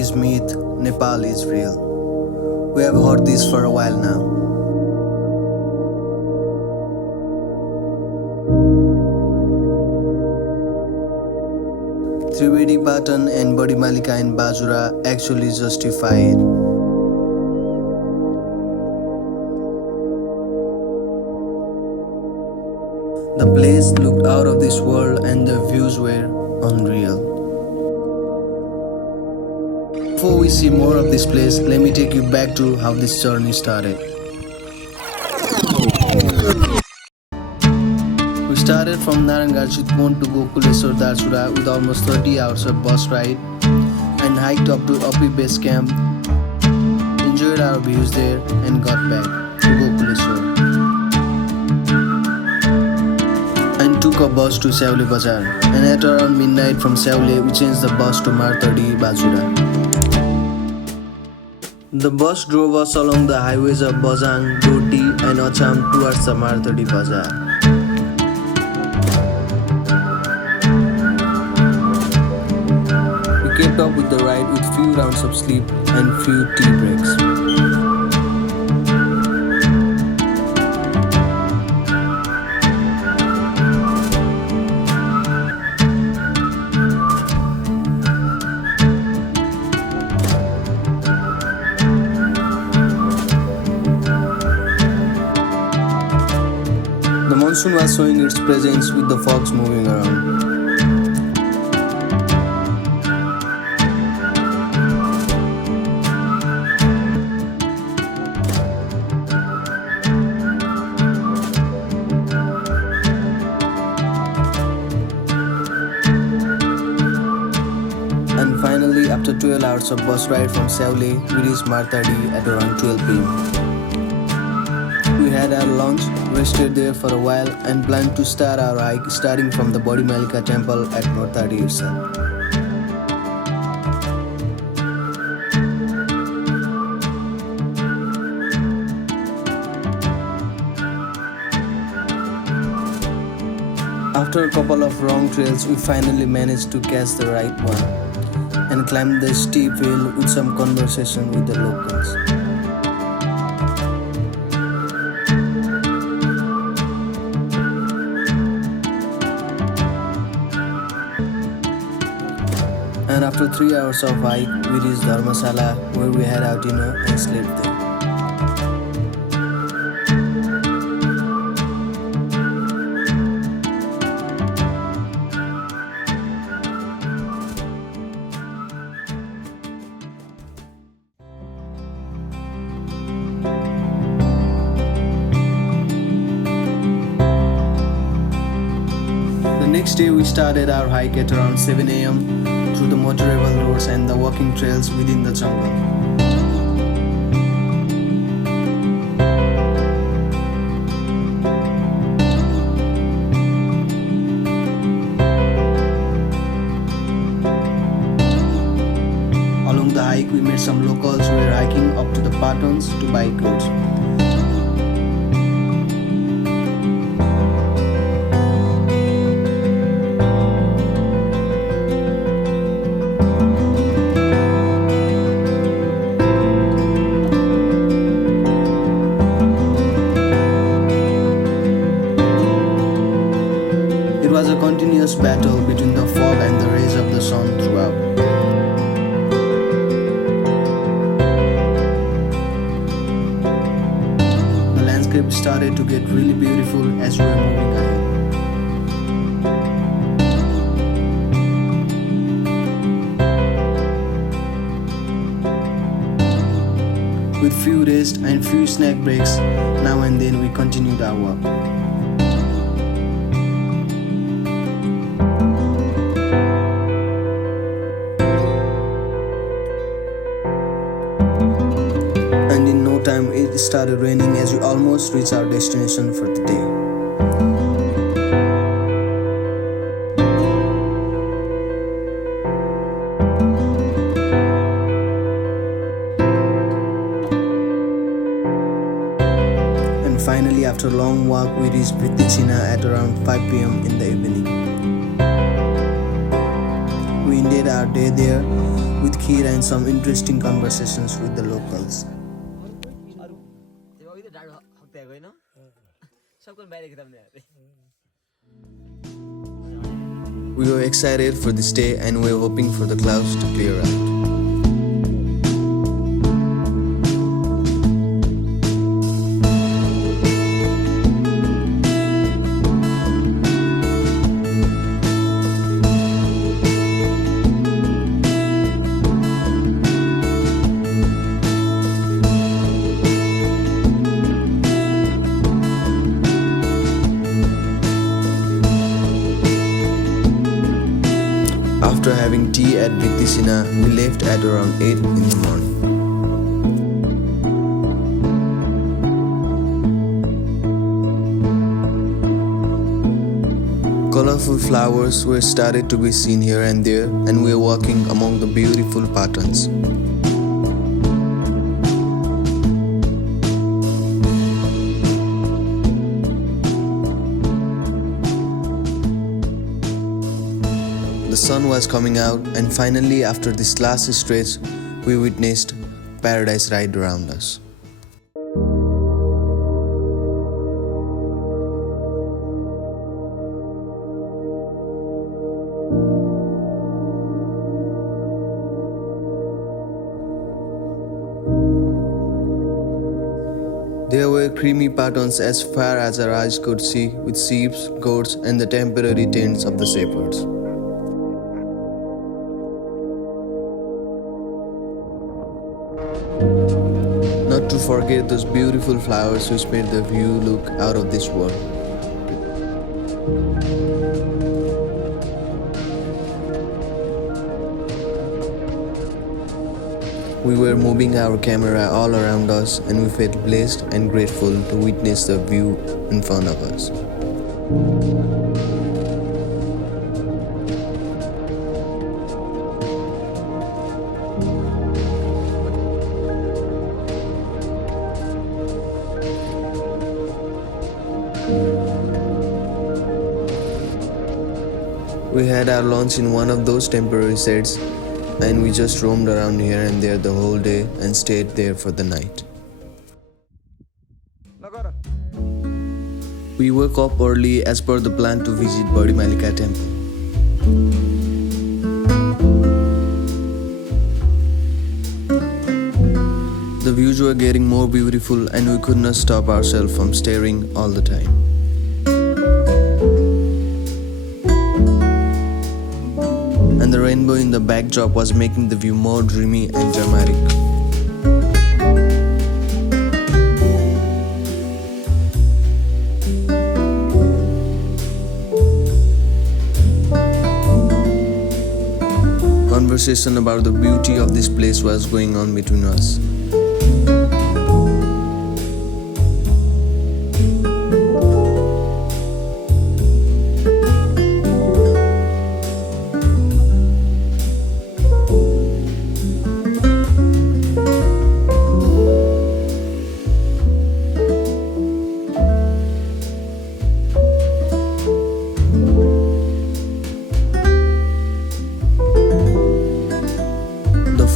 is myth, Nepal is real. We have heard this for a while now. Triveni Patan and Badimalika in Bajura actually justify it. The place looked out of this world and the views were unreal. Before we see more of this place, let me take you back to how this journey started. We started from Chitwan to Gokuleshwor-Darchula with almost 30 hours of bus ride and hiked up to Api Base Camp, enjoyed our views there and got back to Gokuleshwor. And took a bus to Syaule Bajar, and at around midnight from Syaule we changed the bus to Martadi, Bajura. The bus drove us along the highways of Bajang, Kolti and Acham towards the Martadi Bajar. We kept up with the ride with few rounds of sleep and few tea breaks. The monsoon was showing its presence with the fogs moving around. And finally, after 12 hours of bus ride from Syaule, we reached Martadi at around 12 p.m. We had our lunch, rested there for a while and planned to start our hike starting from the Badimalika temple at Martadi itself. After a couple of wrong trails, we finally managed to catch the right one and climbed the steep hill with some conversation with the locals. And after 3 hours of hike, we reached Dharmasala where we had our dinner and slept there. The next day we started our hike at around 7 a.m. through the motorable roads and the walking trails within the jungle. Along the hike we met some locals who were hiking up to the Patans to buy goods. It was a continuous battle between the fog and the rays of the sun throughout. The landscape started to get really beautiful as we were moving ahead. With few rest and few snack breaks, now and then we continued our walk. And in no time it started raining as we almost reached our destination for the day. And finally, after a long walk, we reached Bhittichina at around 5 p.m. in the evening. We ended our day there with kheer and some interesting conversations with the locals. We were excited for this day and we were hoping for the clouds to clear out. After having tea at Bhittichina, we left at around 8 in the morning. Colorful flowers were started to be seen here and there, and we were walking among the beautiful patans. The sun was coming out, and finally, after this last stretch, we witnessed paradise right around us. There were creamy patons as far as our eyes could see, with sheep, goats, and the temporary tents of the shepherds. Not to forget those beautiful flowers which made the view look out of this world. We were moving our camera all around us and we felt blessed and grateful to witness the view in front of us. We had our lunch in one of those temporary sheds and we just roamed around here and there the whole day and stayed there for the night. We woke up early as per the plan to visit Badimalika temple. The views were getting more beautiful and we could not stop ourselves from staring all the time. And the rainbow in the backdrop was making the view more dreamy and dramatic. Conversation about the beauty of this place was going on between us.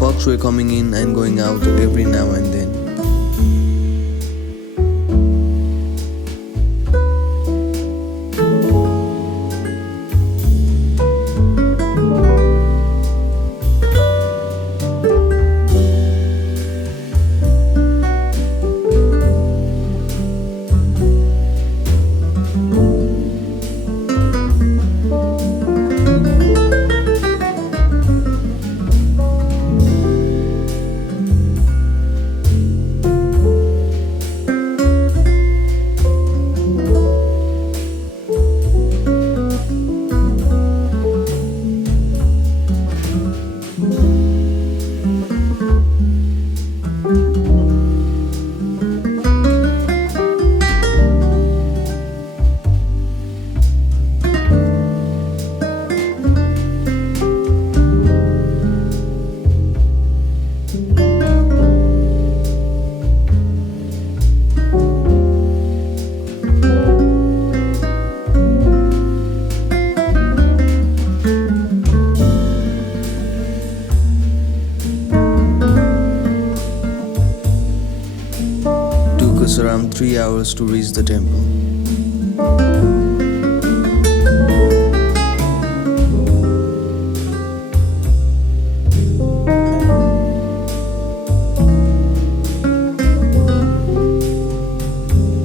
Folks were coming in and going out every now and then. around 3 hours to reach the temple.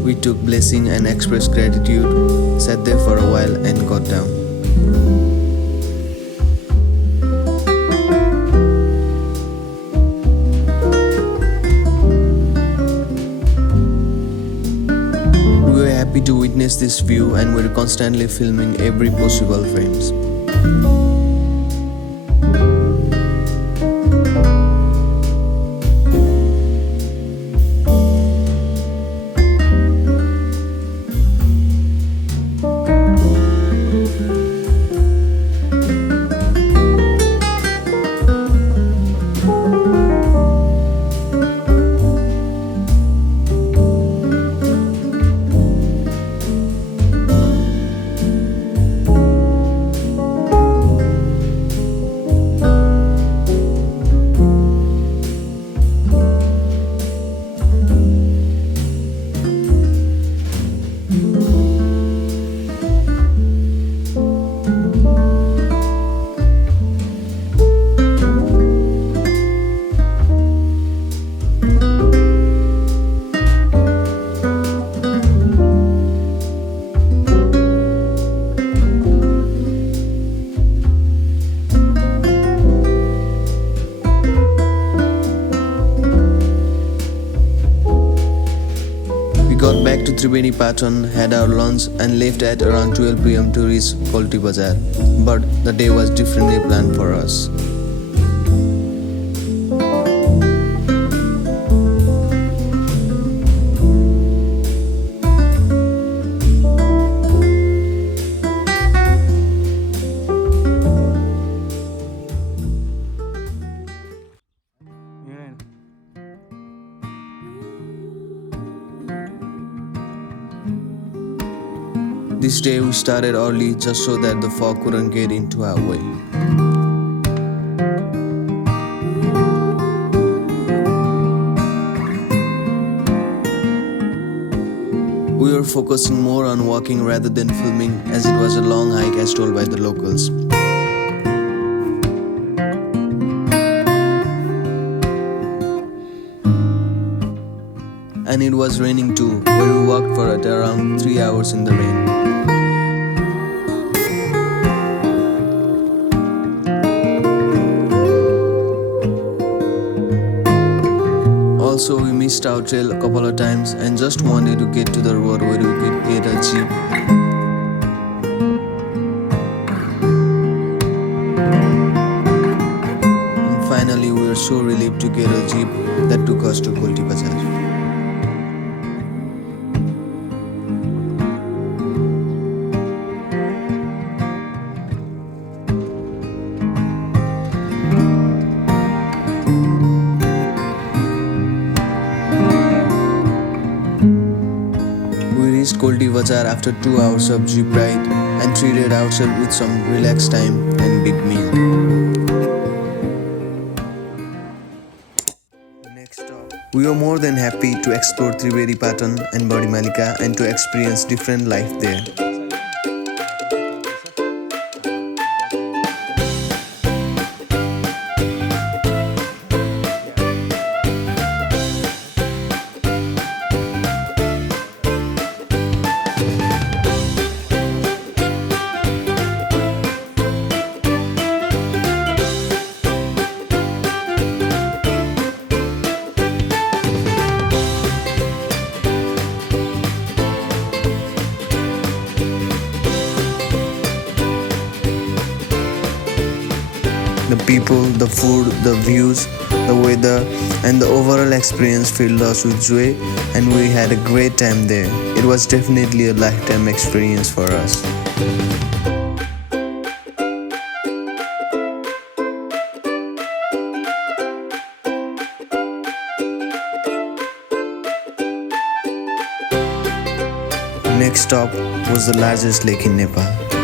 We took blessing and expressed gratitude, sat there for a while and got down. We were happy to witness this view and were constantly filming every possible frames. Got back to Triveni Patan, had our lunch and left at around 12 pm to reach Kolti Bajar. But the day was differently planned for us. This day we started early just so that the fog couldn't get into our way. We were focusing more on walking rather than filming as it was a long hike as told by the locals. And it was raining too, where we walked for around 3 hours in the rain. Also, we missed our trail a couple of times and just wanted to get to the road where we could get a jeep. And finally, we were so relieved to get a jeep that took us to Kolti Bajar. Kolti Bajar after 2 hours of jeep ride and treated ourselves with some relaxed time and big meal. Next stop, we were more than happy to explore Triveni Patan and Badimalika and to experience different life there. The people, the food, the views, the weather, and the overall experience filled us with joy, and we had a great time there. It was definitely a lifetime experience for us. Next stop was the largest lake in Nepal.